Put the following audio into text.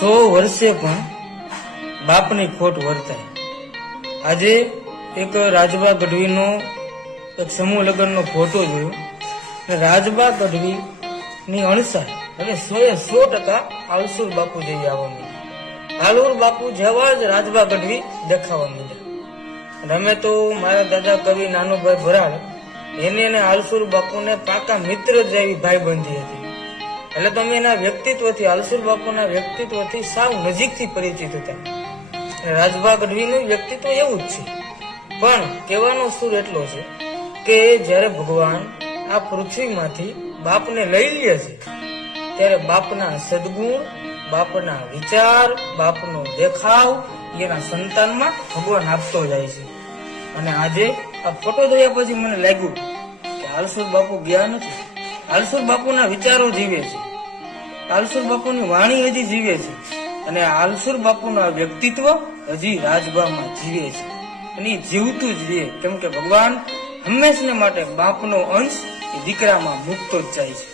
100 વર્ષે પણ બાપની ખોટ વર્તાય। આજે એક રાજબા ગઢવીનો એક સમૂહ લગ્નનો ફોટો જોયો। રાજબા ગઢવી ની અણસાર હવે 100% આલસુર બાપુ જેવી આવવા માંડી। આલસુર બાપુ જેવા જ રાજબા ગઢવી દેખાવા માંડ્યા। અમે તો મારા દાદા કવિ નાનુભાઈ ભરાડ એને અને આલસુર બાપુને પાકા મિત્ર જેવી ભાઈબંધી હતી। એટલે તમે એના વ્યક્તિત્વથી, આલસુર બાપુના વ્યક્તિત્વથી સાવ નજીકથી પરિચિત હતા। રાજબા ગઢવીનું વ્યક્તિત્વ એવું જ છે, પણ કહેવાનો સુર એટલો છે કે જ્યારે ભગવાન આ પૃથ્વીમાંથી બાપને લઈ લે છે ત્યારે બાપના સદગુણ, બાપના વિચાર, બાપનો દેખાવ એના સંતાનમાં ભગવાન આપતો જાય છે। અને આજે આ ફોટો જોયા પછી મને લાગ્યું કે આલસુર બાપુ ગયા નથી। આલસુર બાપુના વિચારો જીવે છે, આલસુર બાપુની વાણી હજી જીવે છે, અને આલસુર બાપુનું વ્યક્તિત્વ હજી રાજબામાં જીવે છે, અને એ જીવતું જ રહે, કેમ કે ભગવાન હંમેશને માટે બાપનો અંશ એ દીકરામાં મૂકતો જ જાય છે।